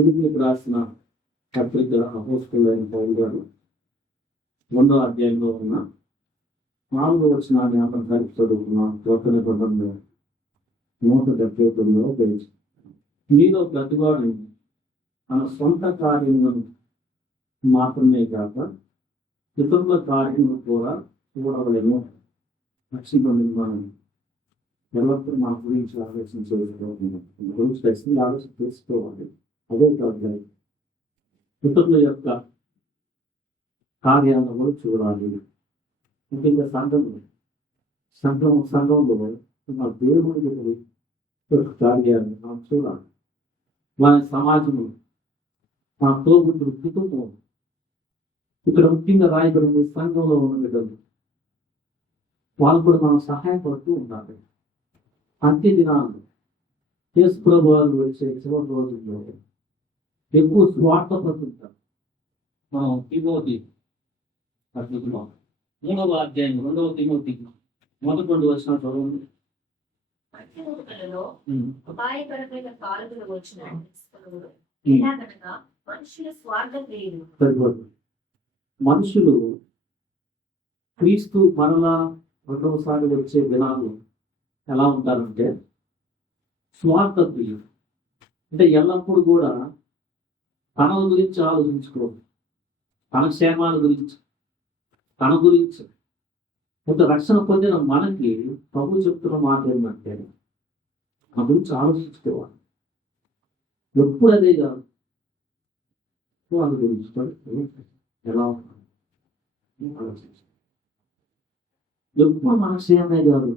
ఫిలిప్పీయులకు రాసిన పత్రిక అపోస్తలుడైన పౌలు గారు 2వ అధ్యాయంలో ఉన్న 4వ వచనాన్ని జ్ఞాపకం కలిపి చదువుకున్నాం. కొత్త నిబంధనలో 179వ పేజీ. మీలో ప్రతివాడు తన సొంత కార్యములను మాత్రమే కాక ఇతరుల కార్యములు కూడా చూడవలేము. రక్షింపబడిన మనం ఎల్లప్పుడూ మన గురించి గురించి ఖచ్చితంగా ఆలోచన చేసుకోవాలి. అదే కాదు, ఇతరుల యొక్క కార్యాలను కూడా చూడాలి. ముఖ్యంగా సంఘంలో మన దేవుడి యొక్క కార్యాలను మనం చూడాలి. మన సమాజంలో మన తోబుట్టుడు కుటుంబం, ఇక్కడ ముఖ్యంగా రాయబడింది సంఘంలో ఉన్న బిడ్డలు, వాళ్ళు కూడా మనం సహాయపడుతూ ఉండాలి. అంత్య దినాలు యేసు ప్రభువు వచ్చే చివరి రోజుల్లో ఎక్కువ స్వార్థపడుతుంటారు. మనం తిమోతి పత్రికలో 3వ అధ్యాయం 2వ తిమోతి 1 వచ్చిన చదవండి. అపాయకరమైన కాలువలు వచ్చిన మనుషుల స్వార్థం లేదు. మనుషులు క్రీస్తు మరలా రెండవసారి వచ్చే దినాలు ఎలా ఉంటారంటే స్వార్థ ప్రియులు. అంటే ఎల్లప్పుడూ కూడా తన గురించి ఆలోచించుకోరు, తన క్షేమాల గురించి, తన గురించి. కొంత రక్షణ పొందిన మనకి ప్రభు చెప్తున్న మాట ఏంటంటే మన గురించి ఆలోచించుకోవాలి. ఎప్పుడు అదే కాదు, వాళ్ళ గురించి ఎలా ఆలోచించాలి. ఎప్పుడు మన క్షేమే కాదు,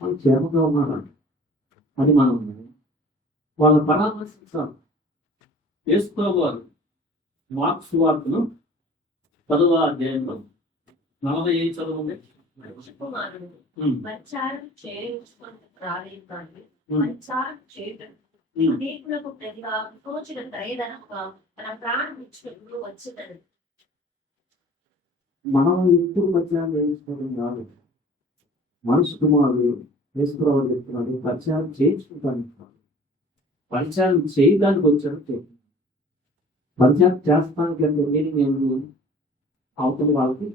వాళ్ళు క్షేమంగా ఉన్నారా అని మనం వాళ్ళని పరామర్శించాలి. యేసుప్రభువారు మార్కు సువార్తను 10వ అధ్యాయంలో 45 చదవండి. పరిచారం చేయించుకొని రాలేదు కానీ పరిచారం చేయడం అనేకులకు ప్రతిగా విమోచన దయదనముగా తన ప్రాణం ఇచ్చినప్పుడు వచ్చిందని. మనం ఎప్పుడు పరిచయం చేయించుకోవడం కాదు. మనిషి కుమారుడు యేసుప్రభువు చెప్తున్నాడు, పరిచయం చేయించుకుంటానికి కాదు, పరిచయం చేయడానికి వచ్చాడు. పరిచయం చేస్తానికి అంటే నేను అవతల వాళ్ళకి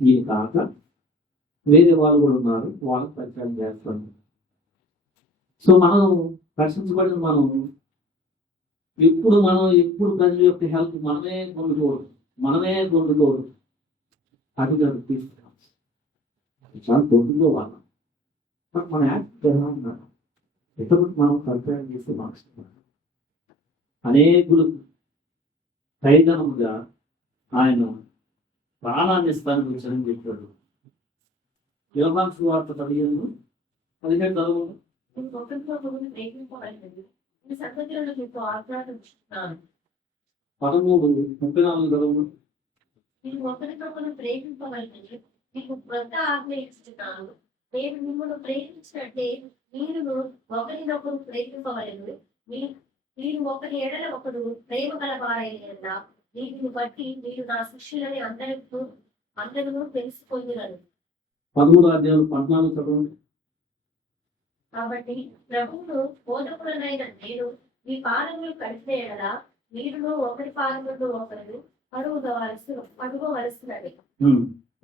ఈయన కాక వేరే వాళ్ళు కూడా ఉన్నారు, వాళ్ళకి పరిచయం చేస్తాను. సో మనం రక్షించబడిన మనం ఎప్పుడు ప్రజల యొక్క హెల్ప్ మనమే పొందుకోరు. అది కాదు తీసుకురావాలి. చాలా పొందుకోవాలి. మన యాక్ట్ ఎలా ఉన్నారు, ఎటువంటి మనం పరిచయం చేసి మార్చుకున్నాం. అనేకులు దైవముగా ఆయన ప్రాణాన్ని ఇస్తానికి వచ్చారని చెప్పాడు. యోహాను సువార్త 15:17 13:34 నేను ఒకరినొకరు ప్రేమింపవలనని మీకు క్రొత్త ఆజ్ఞ ఇస్తున్నాను. నేను మిమ్మల్ని ప్రేమించినట్టే మీరు ఒకరినొకరు ప్రేమింపవలను. మీరు ఒకరి ఎడల ఒకరు ప్రేమ గలవారైన వీటిని బట్టి మీరు నా శిష్యులని అందరూ తెలిసిపోయినారు. 13వ అధ్యాయం 14 చదవండి. కాబట్టి ప్రభువును బోధకులనైన నేను మీ పాదములు కడితే ఎడల మీరును ఒకరి పాదములు ఒకరు అడుగవలసినది.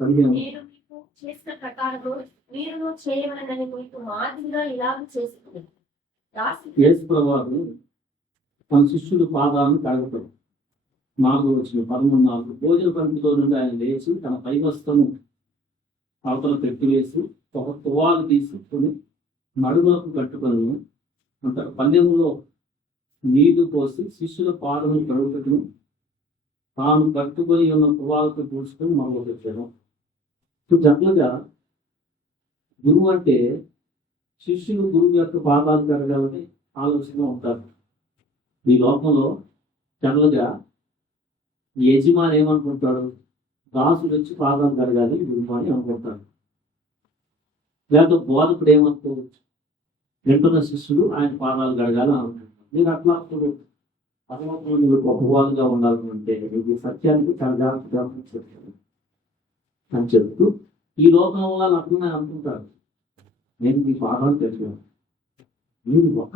నేను మీకు చేసిన ప్రకారము మీరును చేయవలనని మీకు మాదిరిగా ఇలాగ చేసుకుంది. యేసుప్రభువు తన శిష్యుల పాదాలను కడగతాడు. 13:4 భోజన పంక్తిలో నుండి ఆయన లేచి తన పై వస్త్రము అవతల పెట్టివేసి ఒక తువాలు తీసుకుని నడుములకు కట్టుకొని అంత పల్లెములో నీళ్లు పోసి శిష్యుల పాదములు కడుగుటను తాను కట్టుకొని ఉన్న తువాలతో పూడ్చుకొని మొదలుపెట్టాను. జనరల్గా గురువు అంటే శిష్యులు గురువు యొక్క పాదాలు కడగాలని ఆలోచన ఉంటారు. ఈ లోకంలో జనరల్గా యజమాని ఏమనుకుంటాడు, దాసుడు వచ్చి పాదాలు కడగాలి గురువు అని అనుకుంటాడు. లేకపోతే బోధకుడు ఏమనుకోవచ్చు, వింటున్న శిష్యుడు ఆయన పాదాలు కడగాలి అనుకుంటాడు. మీరు అట్లా పరమాత్మ మీరు గొప్పవాళ్ళుగా ఉండాలంటే మీకు సత్యానికి చాలా జాగ్రత్తగా చెప్తారు అని చెప్తూ ఈ లోకంలో అట్లనే అనుకుంటారు, నేను మీ పాదాలు తెలిసాను, మీరు ఒక్క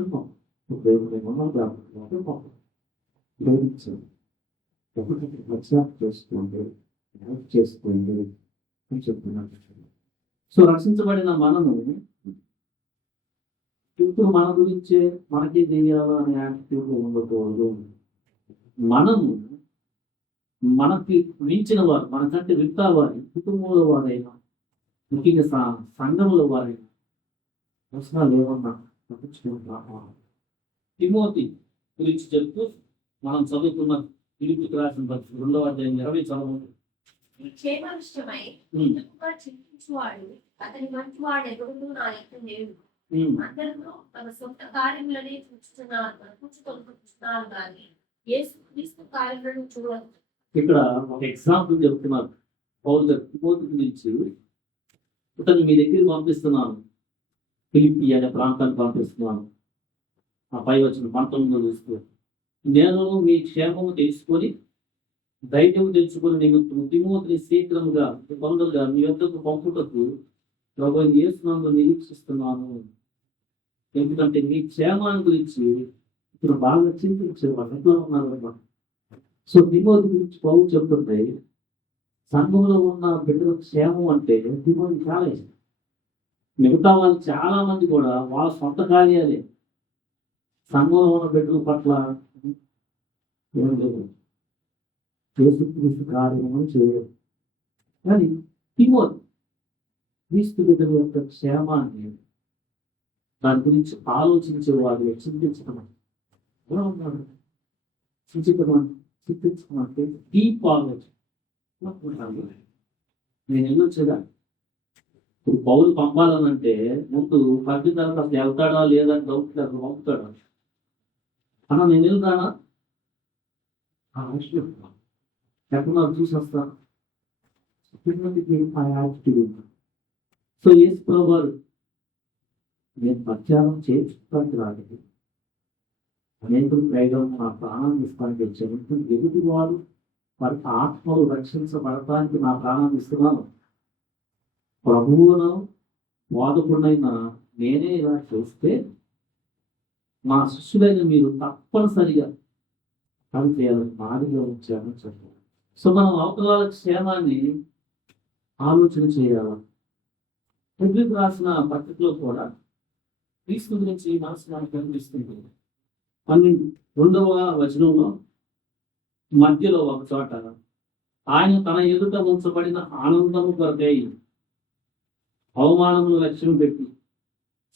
ప్రేమించండి, ఒకటి WhatsApp చేసుకోండి, హెల్ప్ చేసుకోండి అని చెప్తున్నారు. సో రక్షించబడిన మనము ఇప్పుడు మన గురించే మనకి తెలియాలా అనే యాటిట్యూడ్ ఉండకూడదు. మనము మనకి మించిన వారు, మనకంటే మిగతా వారి కుటుంబంలో వారైనా, ముఖ్యంగా సంఘంలో వారైనా అవసరాలు ఏమన్నా పట్టించుకుంటున్నామా? తిమోతి గురించి చెప్తూ మనం చదువుకున్న ఫిలిప్పీయులకు రాసిన పత్రిక 2వ అధ్యాయం 20 చదవండి. ఈ క్షేమ విషయమై ఉమ్, ఇందుకుగా చింతించువాడు అతని మంచివాడు ఎవరు నా యొక్క లేడు. ఉమ్. అందరూ తమ సొంత కార్యములనే చూచుతున్నారు కానీ యేసు క్రీస్తు కార్యములను చూడదు. ఇక్కడ ఒక ఎగ్జాంపుల్ చెప్తున్నారు పౌలు గారు తిమోతి గురించి. ఇతను మీ దగ్గరికి పంపిస్తున్నాను, ఫిలిప్పీ అనే ప్రాంతానికి పంపిస్తున్నాను. ఆ పై వచ్చిన 19 చూస్తూ, నేను మీ క్షేమము తెలుసుకొని ధైర్యం తెచ్చుకొని నిమిత్తము తిమోతిని శీఘ్రముగా తొందరగా మీ యొద్దకు పంపుటకు ప్రభువైన యేసునందు నిరీక్షిస్తున్నాను. ఎందుకంటే మీ క్షేమాన్ని గురించి ఇప్పుడు బాగా చింతించేవాళ్ళు ఎట్లా ఉన్నారు. సో తిమోతి గురించి పౌలు చెప్తుంటే సంఘంలో ఉన్న బిడ్డల క్షేమం అంటే తిమోతి చాలా ఇష్టం. మిగతా వాళ్ళు చాలా మంది కూడా వాళ్ళ సొంత కార్యాలే, సంఘంలో ఉన్న బిడ్డల పట్ల ఏం లేదు, యేసుక్రీస్తు కార్యము చేయలేదు. కానీ తిమోతి క్రీస్తు బిడ్డల యొక్క క్షేమాన్ని, దాని గురించి ఆలోచించే వాళ్ళు చింతించడం ఎలా ఉన్నారు, చింతించడం అంటే డీప్ ఆలోచన. నేను వెళ్ళొచ్చేదా ఇప్పుడు పౌలు పంపాలనంటే ముందు పది తర్వాత అసలు వెళ్తాడా లేదా అని డౌట్ లేదు, పంపుతాడా అన్న నేను వెళ్తానా ఎక్కడ చూసి వస్తాను. సో యేసు ప్రభువారు నేను ప్రచారం చేయించడానికి రాలేదు, అనేకులు ప్రయోగం నా ప్రాణాన్ని ఇస్తానికి వచ్చాను. ఎదుటి వారు వారి ఆత్మలు రక్షించబడటానికి నా ప్రాణాన్ని ఇస్తున్నాను. ప్రభువును బోధకుడైన నేనే ఇలా చూస్తే మా శిష్యులైన మీరు తప్పనిసరిగా పని చేయాలని మాదిరిగా ఉంచారని చెప్పారు. సో మనం అవతల క్షేమాన్ని ఆలోచన చేయాలి. హెబ్రీయులకు రాసిన పత్రికలో కూడా క్రీస్తు గురించి మనసు మనకు కనిపిస్తుంది. 12వ వచనంలో మధ్యలో ఒక చోట ఆయన తన ఎదుట ఉంచబడిన ఆనందము కొరకై అవమానమును లక్ష్యం పెట్టి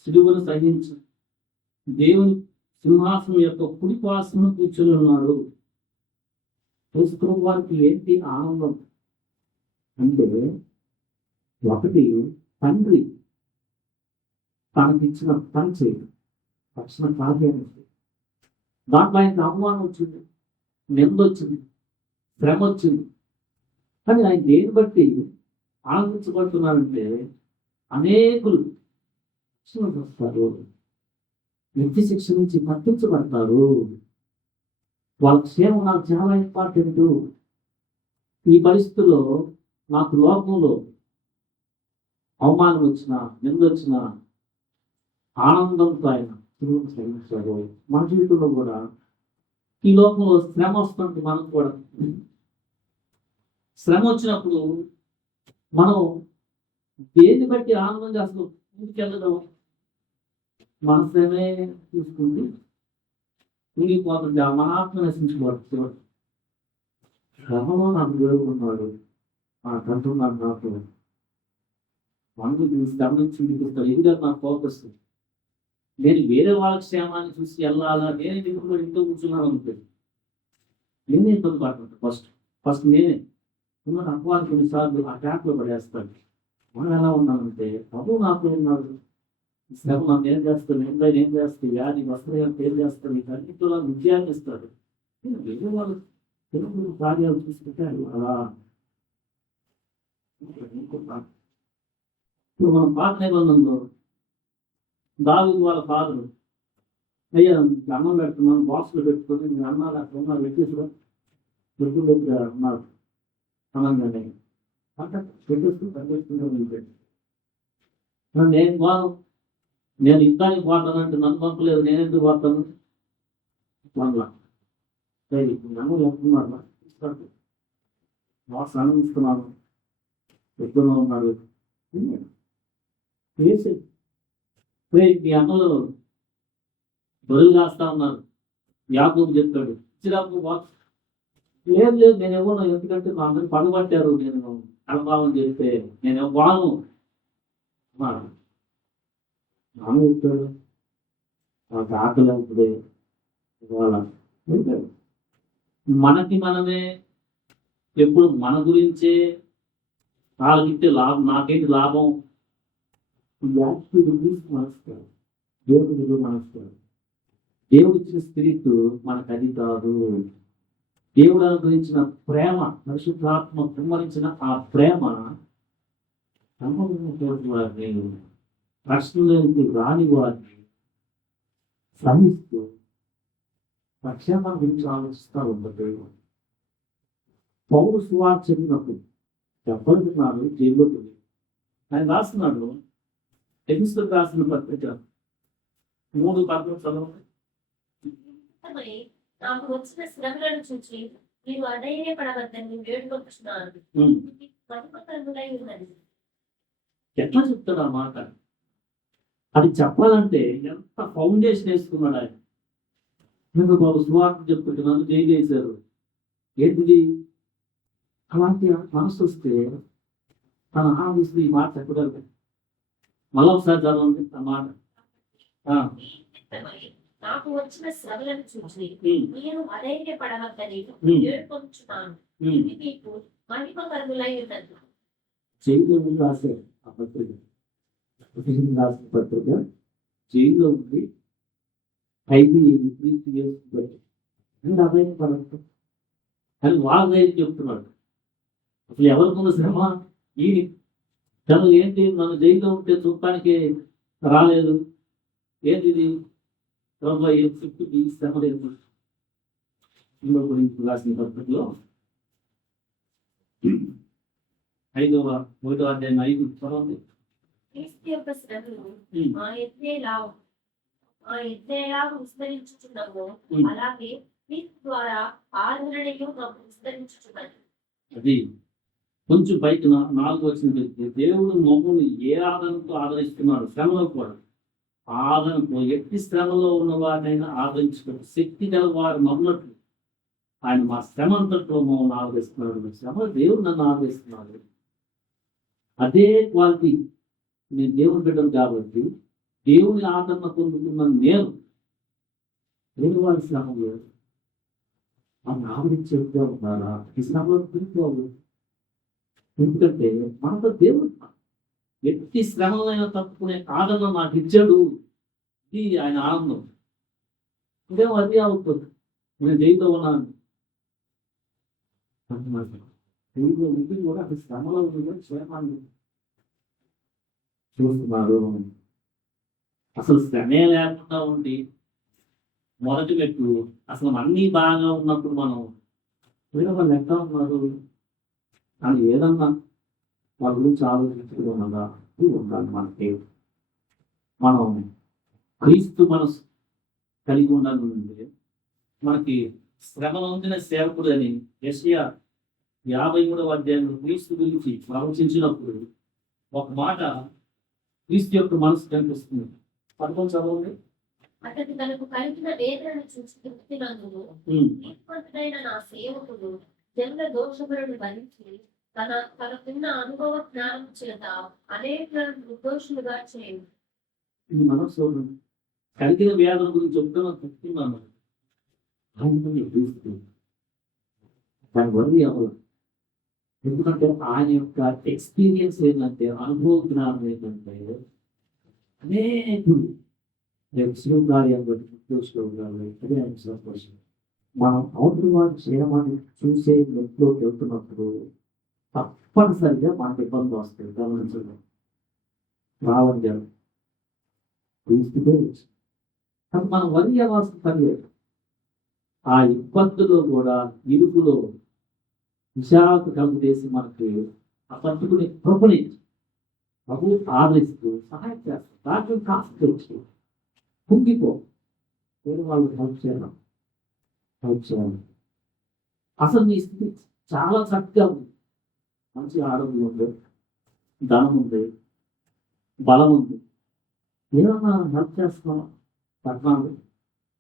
సిలువను సహించి దేవుని సింహాసనం యొక్క కుడి పార్శ్వమున కూర్చొని ఉన్నాడు. యేసు వారికి ఏంటి ఆనందం అంటే, ఒకటి తండ్రి తనకిచ్చిన పని చేయడం, రక్షణ కార్యాన్ని దాంట్లో ఆయనకు అవమానం వచ్చింది, నింద వచ్చింది, శ్రమ వచ్చింది. కానీ ఆయన దేని బట్టి ఆనందించబడుతున్నారంటే అనేకులు శిక్షణ వస్తారు, వ్యక్తి శిక్ష నుంచి తప్పించబడతారు. వాళ్ళ క్షేమం నాకు చాలా ఇంపార్టెంట్. ఈ పరిస్థితుల్లో నాకు లోకంలో అవమానం వచ్చిన, నింద వచ్చిన ఆనందంతో ఆయన సహించారు. మన జీవితంలో కూడా ఈ లోకంలో శ్రమ వస్తుంది. మనకు కూడా శ్రమ వచ్చినప్పుడు మనం దేన్ని బట్టి ఆనందంగా అసలు ముందుకెళ్ళడం, మన శ్రమే చూసుకుంటూ ఉండిపోతుంది. మన ఆత్మ నశించుకోవచ్చు. శ్రమలో నాకు వేడుకున్నాడు, ఆ కంటున్నాడు నాకు మనకు శ్రమ నుంచి చూపిస్తాడు. ఎందుకంటే నాకు ఫోకస్ నేను వేరే వాళ్ళ క్షేమాన్ని చూసి వెళ్ళాలా, నేనే దిగుబడి ఇంట్లో కూర్చున్నాను అనుకుంటుంది. నేనే ఇబ్బంది పడుతుంటాను. ఫస్ట్ నేనే ఉన్న అపవాది కొన్నిసార్లు ఆ ట్యాప్లో పడేస్తాడు. మనం ఎలా ఉన్నామంటే ప్రభు నాకు ఉన్నాడు, శ్రమ నన్ను ఏం చేస్తాను, ఎందైనా ఏం చేస్తాను, వ్యాధి వస్త్రం ఏం చేస్తాను, వీటన్నిటిలో విజయాన్ని ఇస్తాడు. నేను వేరే వాళ్ళు తెలుగు కార్యాలు చూసుకుంటే అలా ఇప్పుడు మనం పాత నిబంధనలో దావీదు వాళ్ళ ఫాదరు, అయ్యా అన్నం పెడుతున్నాను, బాక్స్లో పెట్టుకొని మీరు అన్నాలు అక్కడ ఉన్నారు, పెట్టేసులో దొరుకులు దగ్గర ఉన్నారు అనంగానే అంటే పెట్టేసుకుంటే నేను బాను, నేను యుద్ధానికి పోతానంటే నన్ను పంపలేదు, నేను ఎందుకు పోతాను? మనలా స్నానం ఇస్తున్నాడు, ఎప్పుడున్నా ఉన్నాడు చేసి మీ అమ్మలు బరువు కాస్తా ఉన్నారు. యాకోబు చెప్తాడు ఇచ్చిరాకు లేదు లేదు నేను ఇవ్వను, ఎందుకంటే మా అందరు పడబట్టారు, నేను అలభావం చేస్తే నేను ఇవ్వను నాన్న చెప్తాడు. నాకు ఆకలి అవుతుంది ఇవాళ. మనకి మనమే ఎప్పుడు మన గురించే వాళ్ళకిస్తే లాభం, నాకేంటి లాభం, మనస్తారు దేవుడు మనస్తారు. దేవుడు ఇచ్చిన స్పిరిట్ మనకు అది కాదు. దేవుడు అనుగ్రహించిన ప్రేమ, పరిశుద్ధాత్మ కుమ్మరించిన ఆ ప్రేమ వారిని ప్రశ్నలోకి రాని వారిని సహిస్తూ రక్షణ గురించి ఆలోచిస్తూ ఉండదు. పౌరు సువార్త చెప్పినప్పుడు చెప్పబడుతున్నారు జైల్లోకి ఆయన రాస్తున్నాడు. ఎపిసోడ్ రాసిన పత్రిక 3 చదవండి. నాకు వచ్చిన శ్రమలను చూసి మీరు అధైర్యపడవద్దని వేడుకొచ్చున్నాను. ఉన్నది. ఎట్లా చెప్తాడు ఆ మాట? అది చెప్పాలంటే ఎంత ఫౌండేషన్ వేసుకున్నాడు ఆయన. నేను బాబు సువార్త చెప్తున్నాను, జైలు వేశారు. ఏంటిది? అలాంటి మనసు వస్తే తన ఆఫీసులో ఈ మాట చెప్పగలరు. మళ్ళీ ఒకసారి చదవండి ఆ మాట. నాకు వచ్చిన శ్రమలను చూసి మీరు అధైర్యపడవద్దని వేడుకొచ్చున్నాను. ఇది మీకు మహిమకరములై ఉన్నది. జైల్లో రాసే ఆ పత్రిక, రాసిన పత్రిక జైల్లో ఉంది. ఖైదీ అధైర్యపడద్దు అని వాళ్ళ ధైర్యం చెప్తున్నాడు. అసలు ఎవరికున్న శ్రమ ఈ తను ఏంటి, మన జైల్లో ఉంటే చూడటానికి రాలేదు, ఏంటిది శ్రమ లేదు. గురించి రాసిన పత్రికలో 5వ అధ్యాయం 5 చదవండి. క్రీస్తు యొక్క శ్రమలు మా యెజ్ఞేలా విస్తరించుచున్నాము, అలాగే క్రీస్తు ద్వారా ఆదరణయు మాకు విస్తరించుచున్నది. అది కొంచెం బయట 4 వచ్చిన దేవుడు మమ్మల్ని ఏ ఆదరణతో ఆదరిస్తున్నాడు? శ్రమలో కూడా ఆదరణ, ఎట్టి శ్రమలో ఉన్న వారినైనా ఆదరించుకున్న శక్తి గల వారు నమ్మట్లు ఆయన మా శ్రమ అంతట్లో మమ్మల్ని ఆదరిస్తున్నాడు. శ్రమ దేవుడు నన్ను ఆదరిస్తున్నాడు. అదే క్వాలిటీ, నేను దేవుని బిడ్డను కాబట్టి దేవుని ఆదరణ పొందుతున్న నేను వారి శ్రమ లేదు అని ఆదరించి చెప్తూ ఉన్నారా? ఈ శ్రమలో తిరుగుతావు. ఎందుకంటే మనతో దేవుడు ఎట్టి శ్రమలైనా తప్పుకునే ఆదరణ నాకు ఇచ్చాడు. ఇది ఆయన ఆనందం. ఇదేమో అది అవుతుంది. నేను దేవుతో ఉన్నాను, దేవుడు ఉండి కూడా అది శ్రమలో ఉంది క్షేమాన్ని చూస్తున్నారు. అసలు శ్రమే లేకుండా ఉండి మొదటి మెట్టు అసలు అన్నీ బాగా ఉన్నప్పుడు మనం వాళ్ళు ఎట్లా ఉన్నారు అని ఏదన్నా వాళ్ళ గురించి ఆలోచించుకున్నదా ఉండాలి. మనకి మనం క్రీస్తు మనసు కలిగి ఉండాలంటే మనకి శ్రమలు పొందిన సేవకుడు అని యెషయా 53వ అధ్యాయంలో క్రీస్తు గురించి ప్రవచించినప్పుడు ఒక మాట క్రీస్తు యొక్క మనసు కనిపిస్తుంది. 11 చదవండి. అతడు తనకు కలిగిన వేదనను చూసి తృప్తినందును నీతిమంతుడైన నా సేవకుడు జనుల దోషములను భరించి తనకున్న అనుభవ జ్ఞానం చేత అనేకులను నిర్దోషులుగా చేయు. ఇది మనసు కలిగిన వేదన గురించి చెప్తున్నా చెప్తున్నాను. దాని వల్ల ఎవరు, ఎందుకంటే ఆయన యొక్క ఎక్స్పీరియన్స్ ఏంటంటే, అనుభవ జ్ఞానం ఏంటంటే అనేకులు కార్యాలు బట్టి సంతోషంలో ఉండాలి. అదే ఆయన సంతోషం. మనం అవతల వారు చేయమని చూసే వ్యక్తిలోకి వెళ్తున్నప్పుడు తప్పనిసరిగా మనకు ఇబ్బంది వస్తుంది. గమనించడం రావండి తీసుకుంటే కానీ మనం వరి అవ్వాల్సిన పని లేదు. ఆ ఇబ్బందులో కూడా ఇరుకులో విశాఖ కలుగు చేసి మనకి ఆ పట్టుకుని కృపని ప్రభు ఆదరిస్తూ సహాయం చేస్తాం. దాంట్లో కాస్త తెలుసు కుంగిపో, వేరే వాళ్ళకి హెల్ప్ చేయాలి. అసలు నీ స్థితి చాలా చక్కగా ఉంది. మంచి ఆరోగ్యం ఉంది, ధనం ఉంది, బలం ఉంది. ఏమన్నా హెల్ప్ చేస్తున్నావా? పట్టణాలు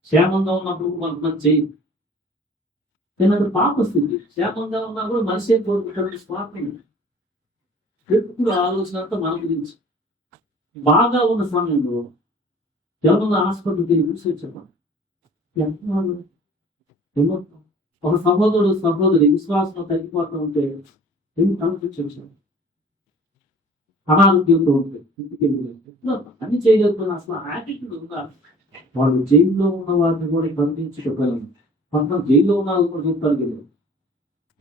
క్షేమంగా ఉన్నప్పుడు కొంతమంది చేయి. నేను పాప స్థితి క్షేమంగా ఉన్నా కూడా మనిషి కోరుకుంటాడు స్వార్థం. ఎప్పుడు ఆలోచన అంతా మన గురించి. బాగా ఉన్న సమయంలో ఎవరన్నా హాస్పిటల్కి వెళ్ళి చూసి చెప్పాలి. ఎంతమంది ఏమో ఒక సహోదరి విశ్వాసం తగ్గిపోతూ ఉంటే ఏమి ఆలోచించారు. అనారోగ్యంలో ఉంటే ఇంటికి అన్ని చేయగలుగుతున్నా అసలు యాటిట్యూడ్ ఉందా? వాళ్ళు జైల్లో ఉన్న వారిని కూడా బంధించుకోగలను. కొంతమంది జైల్లో ఉన్న వాళ్ళు కూడా చూస్తాను కదా.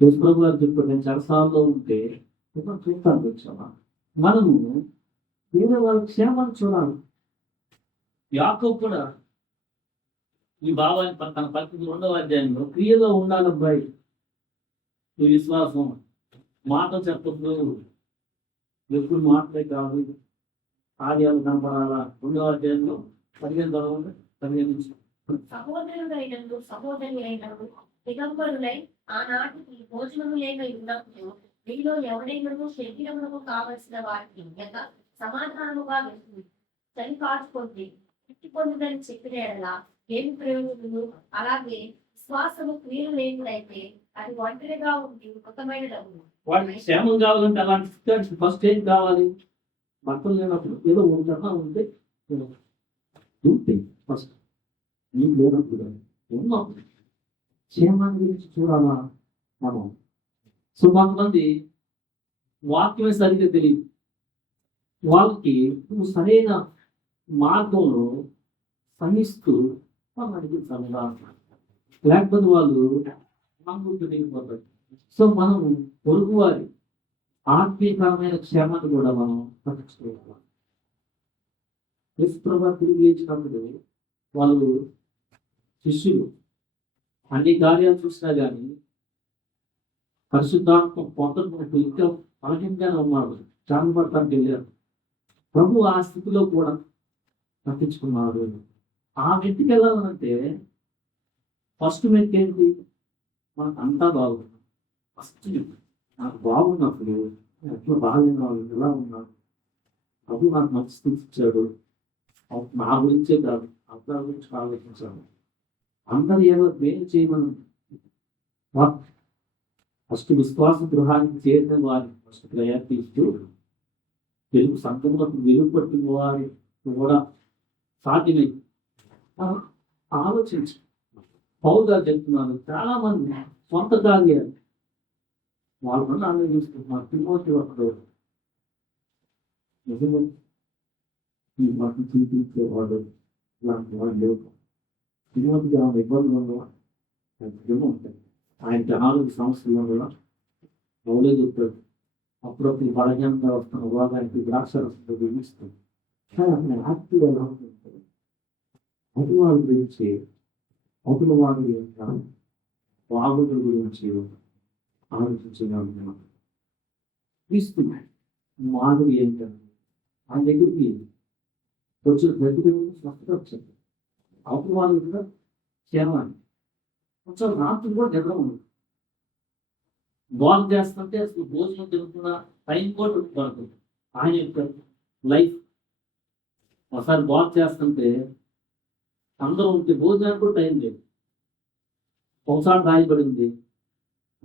యేసుప్రభు గారు చెప్పారు, నేను చెరసాలలో ఉంటే చూస్తాను వచ్చామా. మనము వేరే వాళ్ళ క్షేమాన్ని చూడాలి. యాకోబు కూడా ఈ భావాన్ని తన 12వ అధ్యాయంలో క్రియలో ఉండాలబ్బాయి, ఈ విశ్వాసం మాట చెప్పద్దు, ఎప్పుడు మాటలే కాదు, కార్యాలు కనపడాలా. 2వ అధ్యాయంలో 15 నుంచి సహోదరుడైనను సహోదరి అయినను దిగంబరులై ఆనాటికి భోజనము లేక ఉన్నప్పుడు మీలో ఎవడైనను శరీరమునకు కావలసిన వాటిని లేక సమాధానముగా వెళ్తుంది చలి కాచుకోండి పుట్టి పొందుదని చెప్పిన ఎడలా ఏమి ప్రయోజనము? అలాగే విశ్వాసము క్రియలు లేనిదైతే అది ఒంటరిగా ఉండి మృతమైన డబ్బు. వాడికి క్షేమం కావాలంటే అలాంటి ఫస్ట్ ఏం కావాలి? బట్టలు లేనప్పుడు ఏదో ఉంటున్నా ఉంటే ఫస్ట్ నీకు లేనప్పుడు ఉన్నప్పుడు క్షేమాన్ని గురించి చూడాలా మనం. సో కొంతమంది వాక్యమే సరిగ్గా తెలియదు. వాళ్ళకి నువ్వు సరైన మార్గంలో సహిస్తూ వాళ్ళకి లేకపోతే వాళ్ళు తెలియకపోతారు. సో మనం పొరుగువారి ఆత్మీయకరమైన క్షేమాన్ని కూడా మనం పట్టించుకోవాలి. యేసుప్రభువు తిరిగి లేచినప్పుడు వాళ్ళు శిష్యులు అన్ని కార్యాలు చూసినా కానీ పరిశుద్ధాత్మ పొందడానికి ఇంకా బలహీనంగానే ఉన్నాడు. చాలపడటానికి వెళ్ళారు. ప్రభు ఆ స్థితిలో కూడా పట్టించుకున్నాడు. ఆ వ్యక్తికి వెళ్ళాలంటే ఫస్ట్ వ్యక్తి ఏంటి? మనకు అంతా బాగుంది. ఫస్ట్ నాకు బాగున్నప్పుడు ఎట్లా బాగున్నాడు, ఎలా ఉన్నాడు, ప్రభు నాకు మంచి స్థితి ఇచ్చాడు. నా గురించే కాదు, అందరి గురించి ఆలోచించాను. అందరూ ఏదో మేలు చేయమని ఫస్ట్ విశ్వాస గృహానికి చేరిన వారిని ఫస్ట్ ప్రయత్నిస్తూ తెలుగు సంఘంలోకి వెలుపట్టిన వారి కూడా సాధ్యమే. ఆలోచించు. పౌలు గారు చెప్తున్నారు, చాలా మంది సొంత కార్యాలు వాళ్ళ వల్ల ఆలోచిస్తున్నారు. తిమోతి ఒకడు ఈ మాట చూపించేవాడు ఇలాంటి వాడు లేవు. తిమోతికి ఆమె ఇబ్బందులు ఉంటాయి. ఆయనకి అనారోగ్య సమస్యల్లో కూడా పౌలే చెప్తాడు. అప్పుడప్పుడు బలహీనంగా వస్తున్న రోగానికి ద్రాక్షరసంతో బిగిస్తుంది. కానీ అతను యాక్టివ్ ఎలా ఉంటుంది? అటు వాళ్ళ గురించి అటుల వారి యొక్క వాగుల గురించి ఆలోచించగలుగుతున్నాం. ఇస్తున్నాయి మాధురి ఏంటంటే ఆయన దగ్గరికి వచ్చిన ప్రతి స్వస్థత వచ్చింది. అప్పుడు వాళ్ళు కూడా క్షేమాన్ని కొంచెం రాత్రి కూడా నిద్ర ఉంది. బాల్ చేస్తుంటే అసలు భోజనం తిరుగుతున్న టైం కూడా పడుతుంది. ఆయన యొక్క లైఫ్ ఒకసారి బాల్ చేస్తుంటే అందరూ ఉంటే భోజనానికి కూడా టైం లేదు. ఒకసారి రాయబడింది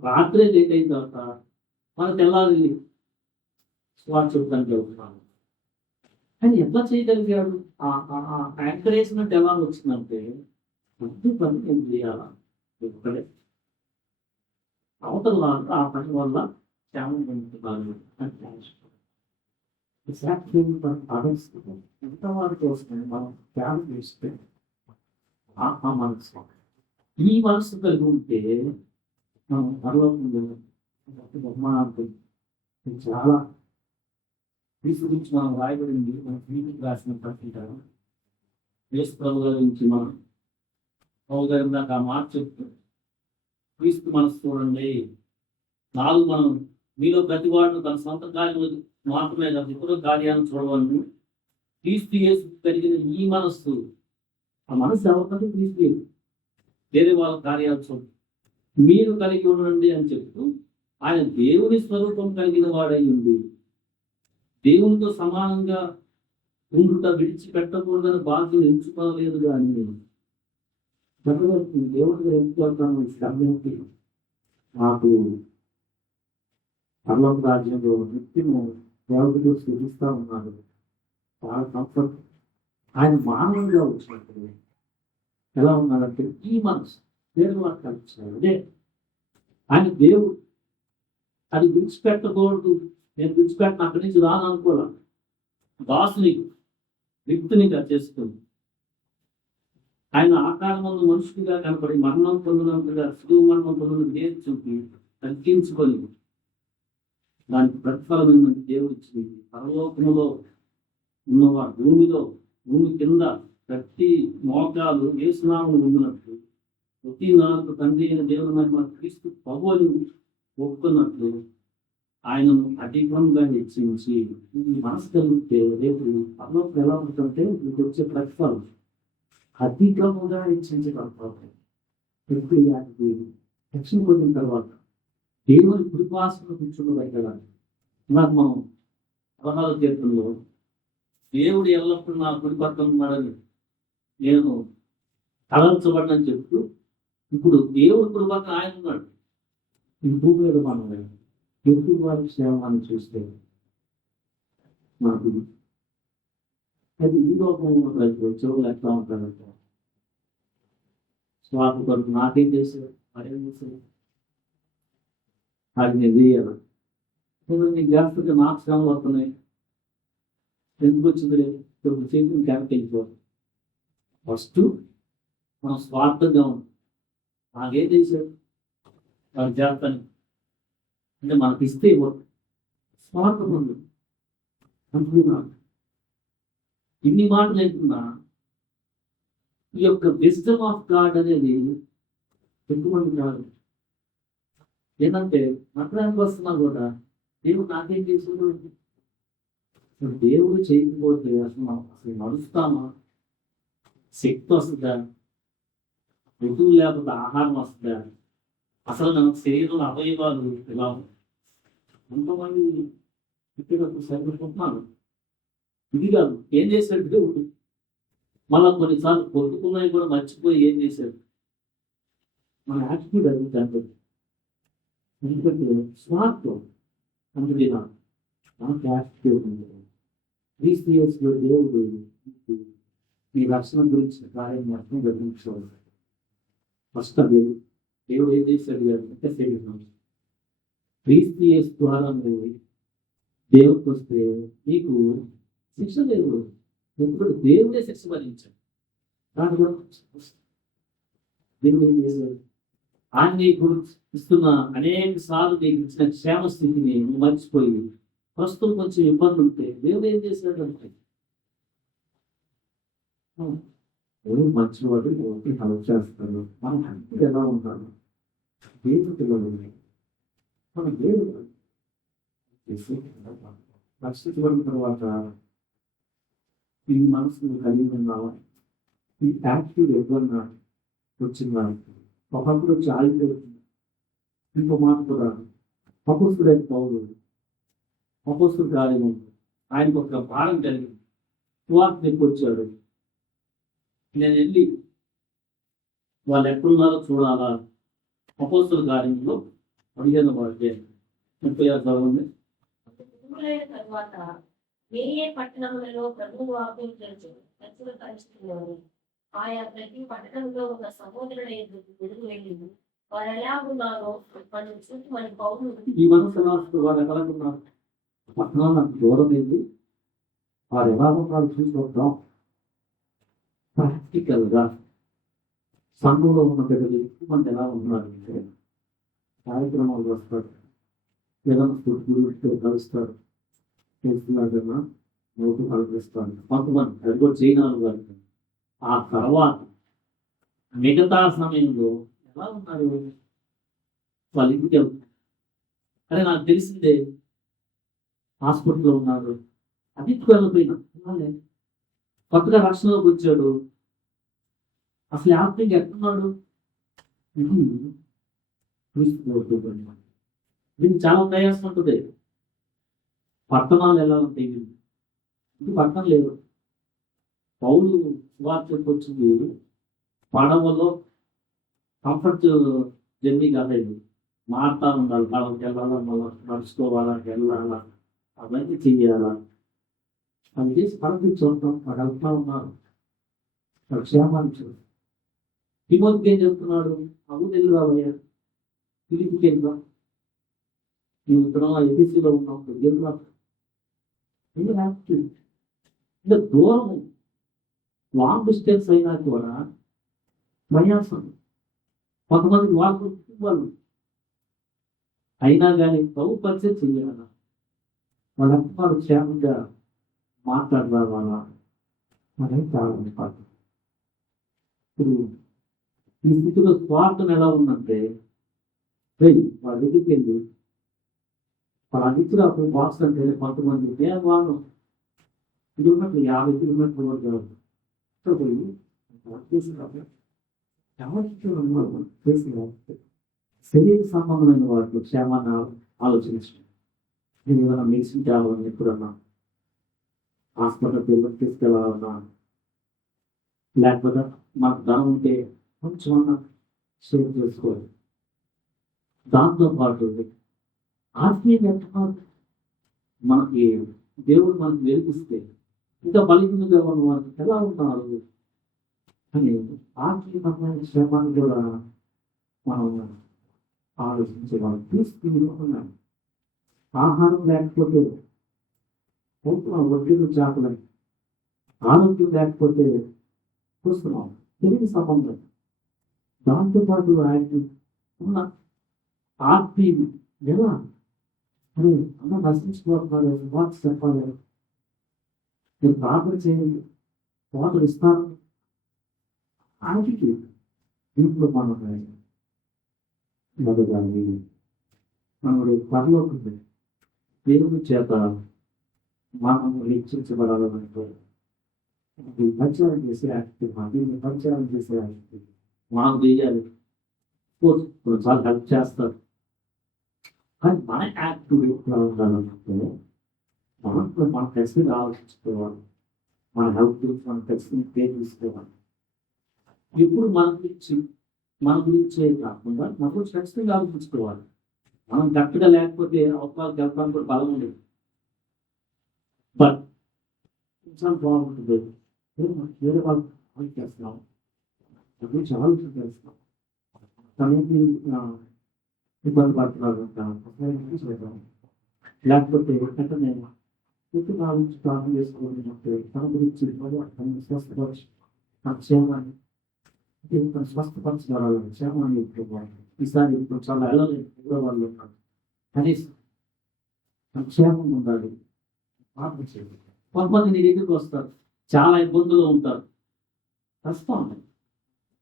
రాత్రే లేట్ అయిన తర్వాత మన తెల్లారి స్వాట్ చెప్పడానికి వెళ్తున్నాను. ఆయన ఎట్లా చేయగలిగాడు? ఎంకరేజ్మెంట్ ఎలా వచ్చిందంటే అన్ని పని ఏం చేయాలా ఒక్కడే అవతల ఆ పని వల్ల క్షేమం పొందుతున్నారు అని ఎంత వారికి వస్తుంది. మనం ధ్యానం చేస్తే ఆ మనసు ఈ మనసు కలిగి ఉంటే మనం పరలోకంలో బహుమానాలు చాలా క్రీస్తు గురించి మనం రాయబడింది. మనం క్రీస్తుకి రాసిన పత్రిక యేసు ప్రభు గారి గురించి మనం ప్రభు గారి దాకా ఆ మాట చెప్తూ క్రీస్తు మనసు చూడండి. మనం మీలో ప్రతి వాడు తన సొంత కార్యం మాత్రమే కాదు ఇతర కార్యాలను చూడవాలను క్రీస్తు యేసు కలిగిన ఈ మనస్సు, ఆ మనసు ఎవరికంటే క్రీస్తు వేరే వాళ్ళ కార్యాలు చూడండి. మీరు కలిగి ఉండండి అని చెప్తూ ఆయన దేవుని స్వరూపం కలిగిన వాడై ఉంది దేవునితో సమానంగా ఉండుట విడిచిపెట్టకూడదని బాధ్యత ఎంచుకోలేదు కానీ దేవుడికి ఎంచుకుంటాను సమయంకి నాకు పర్లోక రాజ్యంలో నిత్యము దేవుడితో స్థుతిస్తూ ఉన్నాడు. చాలా కంఫర్ట్. ఆయన మానవుడిగా వచ్చినప్పుడు ఎలా ఉన్నాడంటే ఈ మనసు పేరు వాడు కలిగించాడు. అదే ఆయన దేవుడు. అది విడిచిపెట్టకూడదు. నేను విడిచిపెట్టిన అక్కడి నుంచి రాను అనుకోలే. దాసుని వ్యక్తినిగా చేసుకుంది. ఆయన ఆకారం ముందు మనుషుడిగా కనపడి మరణం పొందినంతగా సులువు మరణం పొందిన దేని చూపి తగ్గించుకొని దానికి ప్రతిఫలం ఏంటంటే దేవుడు ఇచ్చింది. పరలోకములో ఉన్నవాడు భూమి కింద ప్రతి మోకాలు యేసునామమున ఉండినట్లు ప్రతి నాలుగు తండ్రి అయిన దేవుని మహిమ క్రీస్తు ప్రభువుని ఒప్పుకున్నట్లు ఆయనను అధికంగా హెచ్చించి మనసు కలిగితే రేపు పరలోకం ఎలా ఉంటుందంటే మీకు వచ్చే ప్రతిఫలం అధికముగా హెచ్చించగలుగుతారు. ప్రతి వాటికి రక్షణ పొందిన తర్వాత దేవుని కృపాసన కూర్చుండగలగాలి. నాకు మనం 16వ కీర్తనలో దేవుడు ఎల్లప్పుడూ నా కుడి పక్కన ఉన్నాడని నేను తలంచబడ్డని చెప్తూ ఇప్పుడు దేవుడు కుడి పక్కన ఆయన ఉన్నాడు. ఈ భూమి మీద మనం ఎదుటి వారి క్షేమాన్ని చూస్తే మనకు అది ఈ లోకంలో చెవులు ఎట్లా ఉంటాడంటే స్వార్థ కొరకు నాకేం చేశారు మరేం చేశారు అది నేను చేయాలి. నీకు జాగ్రత్తగా నాకు శ్రమ వస్తున్నాయి ఎందుకు వచ్చింది ఇప్పుడు చేతులు క్యారెక్ట్ అయిపోవాలి. ఫస్ట్ మనం స్వార్థంగా ఉన్నాం. నాకేం చేశాడు వాడు చేస్తాను అంటే మనకి ఇస్తే ఇవ్వదు. స్వార్థం ఉంది అనుకున్నాను. ఇన్ని మాటలు లేకున్నా ఈ యొక్క విజ్డమ్ ఆఫ్ గాడ్ అనేది ఎక్కువమంది కాదు. ఏంటంటే మతడానికి వస్తున్నా కూడా దేవుడు నాకేం చేస్తున్నాడు. దేవుడు చేయకపోతే అసలు నడుస్తామా? శక్తి వస్తుందా? ఋతువు లేకపోతే ఆహారం వస్తుందా? అసలు నాకు శరీరంలో అవయవాలు ఎలా ఎంతోమంది ఇక్కడ సరిపెట్టుకుంటున్నారు. ఇది కాదు ఏం చేశాడు దేవుడు. మళ్ళా కొన్నిసార్లు కొట్టుకున్నాయి కూడా మర్చిపోయి ఏం చేశాడు. మన యాటిట్యూడ్ అడుగుతాడు. ఎందుకంటే స్వార్థం అందుకే మనకు యాటిట్యూడ్ ఉంది. క్రీస్తు దేవుడు మీ రక్షణ గురించి కార్యం అర్థం గ్రహించవాలి. ఫస్ట్ దేవుడు ఏం చేశాడు అంటే శరీరం క్రీస్తు ద్వారా నువ్వు దేవుడికి వస్తే నీకు శిక్ష దేవుడు ఎందుకంటే దేవుడే శిక్ష భరించాడు. దాని కూడా దేవుడు ఏం చేశాడు. ఆయన నీకు ఇస్తున్న అనేక సార్లు నీకు ఇచ్చిన క్షేమ స్థితిని నువ్వు మర్చిపోయి ప్రస్తుతం కొంచెం ఇబ్బంది ఉంటే దేవుడు ఏం చేశాడు అంటే మంచివాడు ఎవరికి హెల్ప్ చేస్తాడు. మనం హ్యాపీ ఎలా ఉంటాడు దేవుడు పిల్లలు మన దేవుడు రక్షించబడిన తర్వాత ఈ మనసును కలిగి ఉన్నావా? ఈ యాటిట్యూడ్ ఎవరన్నా వచ్చిందా? ఒకప్పుడు వచ్చి ఆగిపోతుంది. ఇంకో మాట కూడా అపోస్తుడైన పౌలు అపోస్తుడు కార్యము ఆయనకు ఒక భారం కలిగింది. సువార్త వచ్చాడు. నేను వెళ్ళి వాళ్ళు ఎక్కడున్నారో చూడాలా. అపోస్తుల కార్యంలో 15వ అధ్యాయం 36 తర్వాత ఏ ఏ పట్టణములలో ప్రభువు వాక్యం తెలుసు పరిస్థితుల్లోని ఆయా ప్రతి పట్టణంలో ఉన్న సహోదరుల ఎదుగు వెళ్ళి వారు ఎలా ఉన్నారో మనం చూసి మన పౌరులు ఈ మనసు రాష్ట్ర వారు ఎలా ఉన్నారు పట్టణం నాకు దూరం ఏంటి వారు ఎలా ఉన్నారు చూసి వద్దాం. ప్రాక్టికల్గా సంఘంలో ఉన్న బిడ్డలు ఎక్కువ మంది ఎలా ఉన్నారు అంటే కార్యక్రమాలు వస్తారు, ఏదైనా స్థుతులు కలుస్తారు, చేస్తున్నాడన్నా నోటు కల్పిస్తాను కొంతమంది అది కూడా చేయనాలు వారికి. ఆ తర్వాత మిగతా సమయంలో ఎలా ఉన్నారు వాళ్ళ ఇంటికి వెళ్తారు. అరే నాకు తెలిసిందే హాస్పిటల్లో ఉన్నాడు అన్నిటికి వెళ్ళిపోయినా కొత్తగా రక్షణలోకి వచ్చాడు అసలు ఆత్మీయంగా ఎక్కడున్నాడు. క్రీస్తు దీనికి చాలా ప్రయాసం ఉంటుంది. పట్టణాలు ఎలా ఉంటాయి? ఇది పట్టణం లేదు. పౌలు సువార్తకు వచ్చింది పడవలో, కంఫర్ట్ జర్నీ కాలేదు. మారుతా ఉండాలి, పడవకి వెళ్ళాలా, మళ్ళీ నడుచుకోవాలా, వెళ్ళాలా, అవన్నీ చెయ్యాలా. అవి చేసి పడవ చూడటం వాడు వెళ్తా ఉన్నారు. వాడు క్షేమాన్ని చూడు. తిమోతికి ఏం చెప్తున్నాడు? అవు తెలుగు రావయ్యా, తిరిగి తెలుగా, నువ్వు ఇక్కడ ఏబీసీలో ఉన్నావు, తెలుగు అంటే దూరం, లాంగ్ డిస్టెన్స్ అయినా కూడా ప్రయాసం. కొంతమంది వాళ్ళు అయినా కానీ ప్రభు పరిచయం చెయ్యాల. వాళ్ళంతా క్షేమంగా మాట్లాడతారు. మనకి చాలా ఇంపార్టెంట్. ఇప్పుడు ఈ స్థితిలో స్వార్థం ఎలా ఉందంటే, వాళ్ళ దగ్గరికి వెళ్ళి వాళ్ళ దగ్గర అప్పుడు బాక్స్ అంటే కొంతమంది నేను వాళ్ళు కిలోమీటర్లు 50 కిలోమీటర్ల వరకు పోయి శరీర సంబంధమైన వాటిలో క్షేమాన్ని ఆలోచించండి. నేను ఏమైనా మెడిసిన్ కావాలని ఎప్పుడన్నా హాస్పిటల్కి తీసుకెళ్ళాలన్నా, లేకపోతే మాకు ధనం ఉంటే కొంచెం అన్నా షేర్ చేసుకోవాలి. దాంతోపాటు ఆత్మీయ మనకి దేవుడు మనకి వెలిగిస్తే ఇంకా బలిగినగా ఉన్న వారికి ఎలా ఉన్నారు అని ఆత్మీయమైన శ్రమాన్ని కూడా మనం ఆలోచించేవాళ్ళం. తీసుకున్నాం. ఆహారం లేకపోతే వడ్డీలు చేపలని, ఆరోగ్యం లేకపోతే చూస్తున్నాం తెలియని సంబంధం. దాంతోపాటు ఆయన ఉన్న ఆత్మీయం ఎలా అని అన్న నశించుకోవాలి. వాట్స్ చెప్పాలి, మీరు ప్రార్థన చేయండి, వాటర్ ఇస్తాను. ఆయనకి ఇంట్లో మనం మొదటి మనడు పరలోకి దేవుని చేత మనం హెచ్చించబడాలంటే పరిచయం చేసే యాక్టివ్, దీన్ని పరిచయం చేసే యాక్టివ్ మనం చేయాలి. కొన్నిసార్లు హెల్ప్ చేస్తారు, కానీ మన యాక్టివ్ ఎట్లా ఉండాలంటే మనం ఖచ్చితంగా ఆలోచించుకోవాలి. మన హెల్త్ గురించి మనం ఖచ్చితంగా కేర్ తీసుకోవాలి. ఎప్పుడు మన గురించే కాకుండా మన గురించి ఖచ్చితంగా ఆలోచించుకోవాలి. మనం కరెక్ట్గా లేకపోతే అవకాశాలు చెప్పడానికి కూడా బలం ఉండదు. బట్ చాలా బాగుంటుంది. వేరే వాళ్ళు చేస్తున్నాం, గురించి ఆలోచన చేస్తున్నాం, తనకి ఇబ్బంది పడుతున్నారు, లేకపోతే వెంటనే ఎక్కువ గురించి ప్రార్థన చేసుకోవాలంటే తన గురించి స్వస్థపరచు, తన క్షేమాన్ని స్వస్థపరచగలరు. క్షేమాన్ని ఈసారి ఇప్పుడు చాలా వెళ్ళలేదు వాళ్ళు ఉన్నారు. కనీసం తన క్షేమం ఉండాలి. ప్రార్థన చేయాలి. కొంతమంది నీ దగ్గరికి వస్తారు, చాలా ఇబ్బందులు ఉంటారు, కష్టం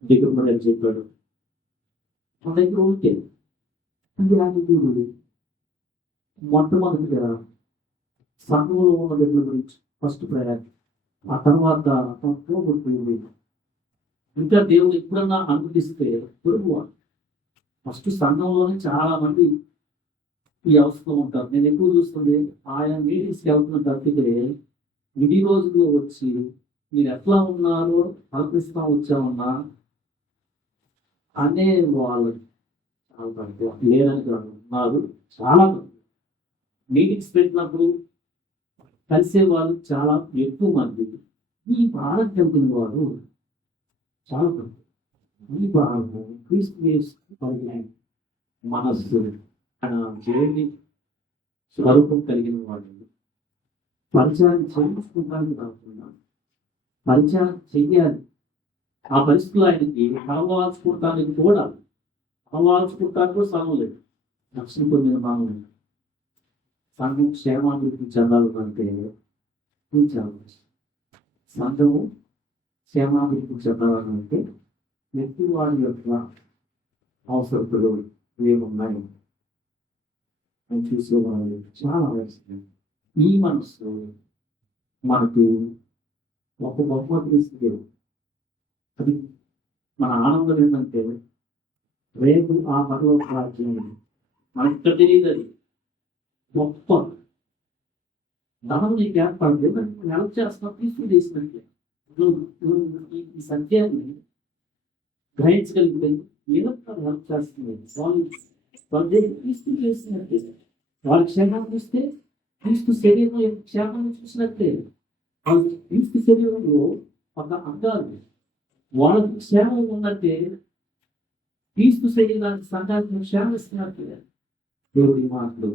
దగ్గర కూడా చెప్పాడు. మన దగ్గర ఉంటే మొట్టమొదటిగా సంఘంలో ఉన్న దగ్గర గురించి ఫస్ట్ ప్రయారిటీ. ఆ తర్వాత పోగొట్టుకుంది. ఇంకా దేవుడు ఎప్పుడన్నా అనుమతిస్తే పొరుగువాడు. ఫస్ట్ సంఘంలోనే చాలా మంది ఈ అవస్థలో ఉంటారు. నేను ఎక్కువ చూస్తుంది ఆయన మీటింగ్స్కి వెళ్తున్న తప్పితే ఇన్ని రోజుల్లో వచ్చి మీరు ఎట్లా ఉన్నారో కల్పిస్తా వచ్చామన్నా అనే వాళ్ళు చాలా తక్కువ, లేదని కాదు, ఉన్నారు చాలా తక్కువ. మీటింగ్స్ పెట్టినప్పుడు కలిసే వాళ్ళు చాలా ఎక్కువ మంది. ఈ భారత్ వెళ్తున్న వారు చాలా తక్కువ. ఈ భారత క్రీస్తు మనస్సు దేవుని స్వరూపం కలిగిన వాళ్ళు పరిచయం చేయించుకోవడానికి కాకుండా పరిచయం చెయ్యాలి. ఆ పరిస్థితుల్లో ఆయనకి అలవాల్చుకోవటానికి కూడా స్థలం లేదు. రక్షణ పొందిన భావం సంఘం క్షేమాభివృద్ధి చెందాలంటే సంఘము క్షేమాభివృద్ధి చెందాలంటే వ్యక్తి వాడి యొక్క అవసరతలు ఏమున్నాయి అని చూసేవాళ్ళు చాలా అవసరం. ఈ మనసు మనకి ఒక గొప్ప తీసుకు. అది మన ఆనందం ఏంటంటే రేపు ఆ పరలోక రాజ్యం మనకి ఇక్కడ తెలియదు అది గొప్ప దాని ఏర్పడింది మనం ఎలా చేస్తాం తీసుకునేసినట్టు ఈ సత్యాన్ని గ్రహించగలిగితే ఏదో హెల్ప్ చేస్తుంది వాళ్ళు తీసుకునేసినట్టే వాళ్ళ క్షేమాన్ని చూస్తే క్రీస్తు శరీరం యొక్క క్షేమాన్ని చూసినట్టే వాళ్ళ క్రీస్తు శరీరంలో ఒక అంగాలు వాళ్ళకి క్షేమం ఉన్నట్టే క్రీస్తు శరీరానికి సంఘానికి క్షేమం ఇస్తున్నట్టే దేవుడి మాటలు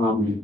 ఆమె